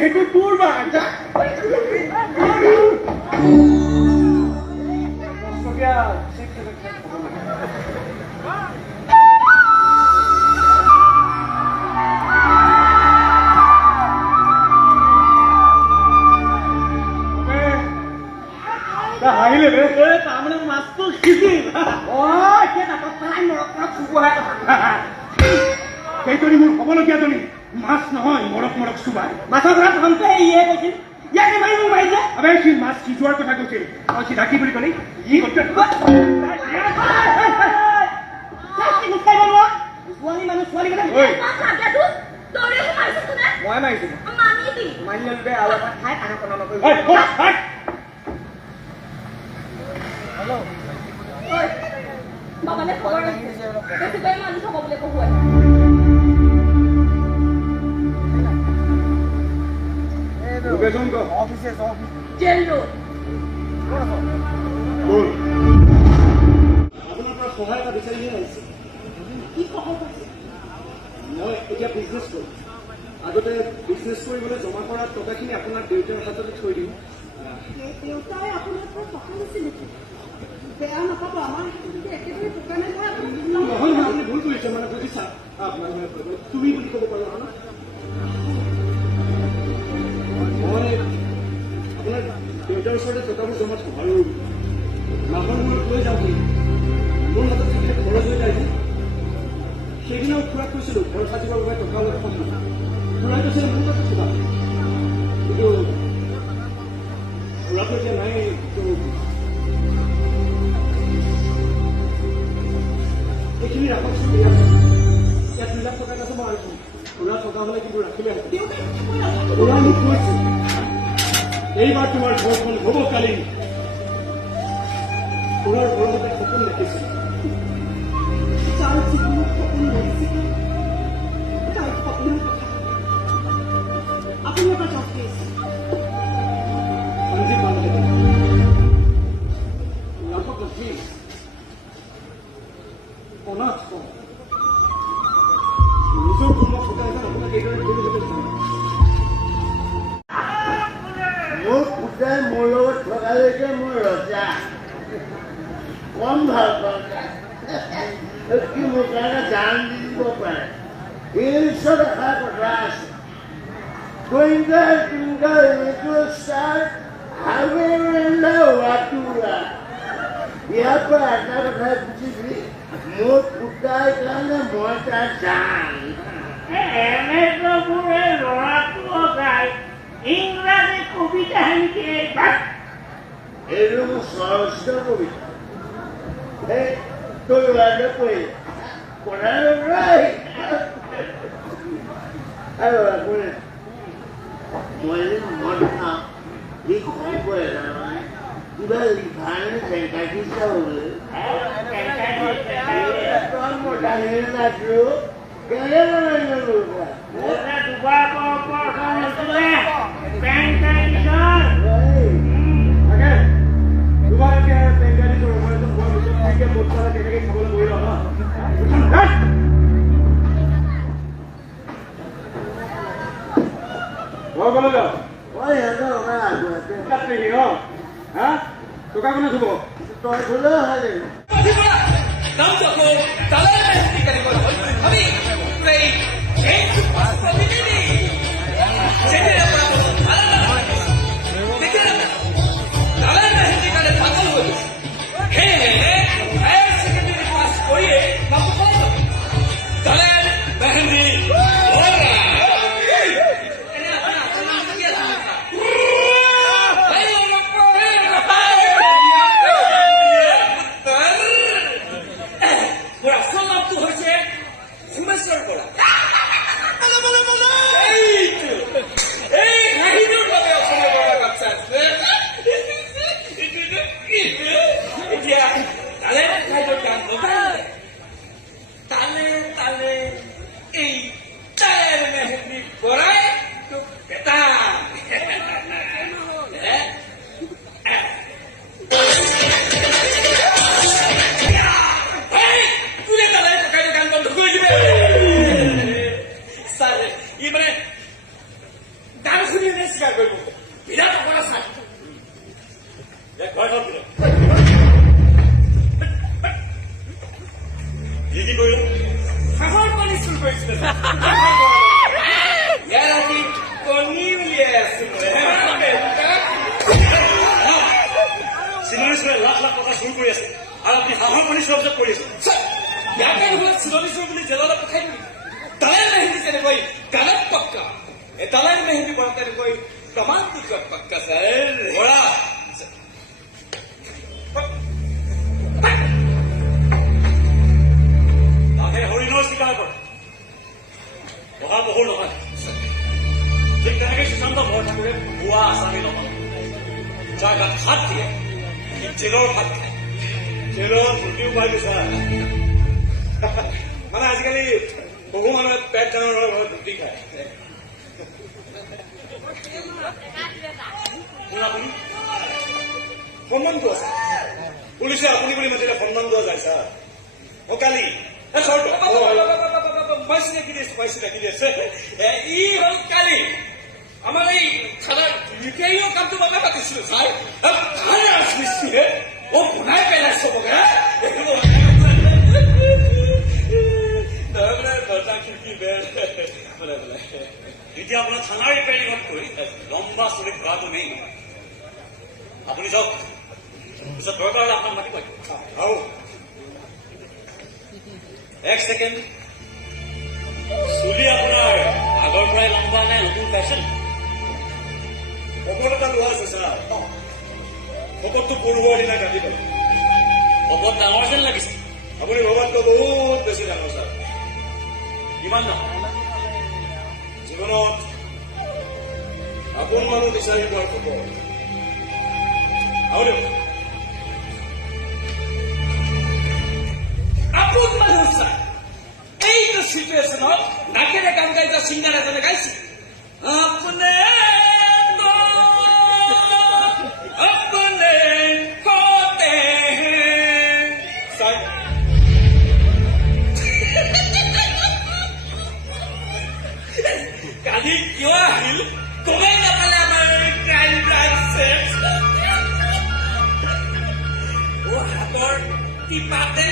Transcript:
সেইটো তোৰ বা যা হাঁহিলে বে তাৰমানে মাছটো সিজি সেইজনী মোৰ হ'বলগীয়াজনী মাছ নহয় মৰক মৰক চুবাই মাছৰ পৰা ধনতে ইয়ে কৈছিল ইয়াকে মাৰি মোক মাৰিছে আবে সি মাছ সিজোৱাৰ কথা কৈছিল আৰু সি ঢাকি বুলি ক'লে ই ছোৱালী মানুহ ছোৱালী কথা মই মাৰিছিলো মানি ল'লো দে আৰু এবাৰ খাই খানা কনা নকৰিব বাবালে খবৰ বেছিকৈ মানুহ থব বোলে কহুৱাই লোকেশ্যন ক অফিসে অফিস জেল ৰোড বল আপোনাৰ পৰা সহায় এটা বিচাৰিহে আহিছে কি সহায় পাইছে মই এতিয়া বিজনেছ কৰোঁ আগতে বিজনেছ কৰিবলৈ জমা কৰা টকাখিনি আপোনাৰ দেউতাৰ হাততে থৈ দিওঁ দেউতাই আপোনাৰ পৰা টকা লৈছে নেকি বেয়া নাপাব আমাৰ একেবাৰে টকা নাই মই নহয় নহয় আপুনি ভুল কৰিছে মানে বুজিছা মানে তুমি বুলি ক'ব পাৰোঁ নহয় মই আপোনাৰ দেউতাৰ ওচৰতে টকাবোৰ জমা থওঁ আৰু মাহৰ মূৰত লৈ যাওঁ মোৰ হাতত থাকিলে খৰচ হৈ যায় সেইদিনাও খুৰাক কৈছিলোঁ ঘৰ সাজিবৰ বাবে টকা অলপ কম নহয় খুৰাই কৈছিলে মোৰ তাতে থবা কিন্তু খুৰাটো এতিয়া নাই এইখিনি ৰাখকচোন ইয়াত 2 লাখ টকাৰ কাছে মই ৰাখোঁ খুৰা টকা হ'লে কিন্তু ৰাখিলে খুৰা মোক কৈছে এইবাৰ তোমাৰ ঘৰখন হ'ব কালি খুৰাৰ ঘৰতে সপোন দেখিছিল যাৰ জীৱনত সপোন ধৰিছিল তাৰ সপোনৰ কথা আপুনি এটা জব কৰিছে সঞ্জীৱ মানুহে ৰাখক প্লিজ অনাথ নিজৰ কৰ্মক সদায় আপোনাক এইদৰে কৰি যাব বিচাৰে মোক পুতাই মোৰ লগত থকালৈকে মই ৰজা কম ভাল পাওঁ কি মোৰ কাৰণে জান দি দিব পাৰে এই ওচৰত এষাৰ কথা আছে twinkle twinkle little star how in the water ইয়াৰ পৰা এটা কথা বুজিবি মোৰ পুতাৰ কাৰণে মই তাৰ জান এনেকুৱাবোৰে ল'ৰাটো গাই ইংৰাজী কবিতা হেনেকে এইটো মোৰ সহস্ত কবিতা এই তোৰ ল'ৰাটোৱে কৈ কথা আৰু আপুনি মই যদি মদ খাওঁ সি কম পৰে তাৰমানে কিবা লিভাৰে চেংকাটিছা হ'লে নাছো কেনে বনাইছো দুবাৰ টকা কোনে থব তই থলেও হয় সোমেশ্বৰ বৰা স্বীকাৰ কৰিব বিৰাট অপৰাধ চাই ঘৰ কি কৰিলো হাঁহৰ পানী চুৰ কৰিছিলে ইয়াৰ আজি কণী উলিয়াই আছিলো চিলনী চোৰে লাখ লাখ টকা চুৰ কৰি আছে আৰু আপুনি হাঁহৰ পানী চুৰ অভিযোগ কৰি আছে ইয়াকে নহলে চিলনী চোৰ বুলি জেললৈ পঠাই দিবি তালাৰ মেহেন্দি তেনেকৈ গানত পক্কা তালাৰ মেহেন্দি পৰা তেনেকৈ কমালটো পক্কা ছাৰ বৰা হৰিণৰ স্বীকাৰ কৰে বহা বহু নহয় ঠিক তেনেকে সুশান্ত বৰঠাকুৰে ভুৱা আছামী নহয় যাৰ গাত হাত দিয়ে সি জেলৰ ভাত খায় জেলৰ ৰুটিও পাই গৈছা মানে আজিকালি বহু মানুহে পেট ডাঙৰ ঘৰত ৰুটি খায় আপুনি সন্মানটো আছে পুলিচে আপুনি বুলি মাতিলে সন্মান দিয়া যায় ছাৰ অ কালি মই চিনাকি দিছো ই হল কালি আমাৰ এই থানাৰ ৰিপেয়াৰিঙৰ কামটোৰ বাবে পাতিছিলো ছাৰ সৃষ্টিৰে অ বনাই পেলাইছ বগে এতিয়া আপোনাৰ থানাৰ ৰিপেয়াৰিঙতকৈ লম্বা চুৰি কৰাটো নেই আপুনি যাওক পিছত দৰকাৰ হ'লে আপোনাক মাতিব আৰু এক ছেকেণ্ড চুলি আপোনাৰ আগৰ পৰাই লম্বা নাই নতুন ফেশ্বন শপত এটা লোৱা আছে ছাৰ শপতটো পূৰ্বৰ দিনা কাটি পেলাম শপত ডাঙৰ যেন লাগিছে আপুনি ভবাতকৈ বহুত বেছি ডাঙৰ ছাৰ কিমান নহয় জীৱনত আপোন মানুহ বিচাৰি পোৱাৰ খবৰ আৰু আপোন মানুহ ছাৰ এইটো চিটুৱেশ্যনত নাকেৰে গান গাই যোৱা ছিংগাৰ এজনে গাইছে আপোনে अपने होते हैं सर কালি কিয় আহিল কমেই নাপালে আমাৰ ক্ৰাইম ব্ৰাঞ্চে হাতৰ টিপাতে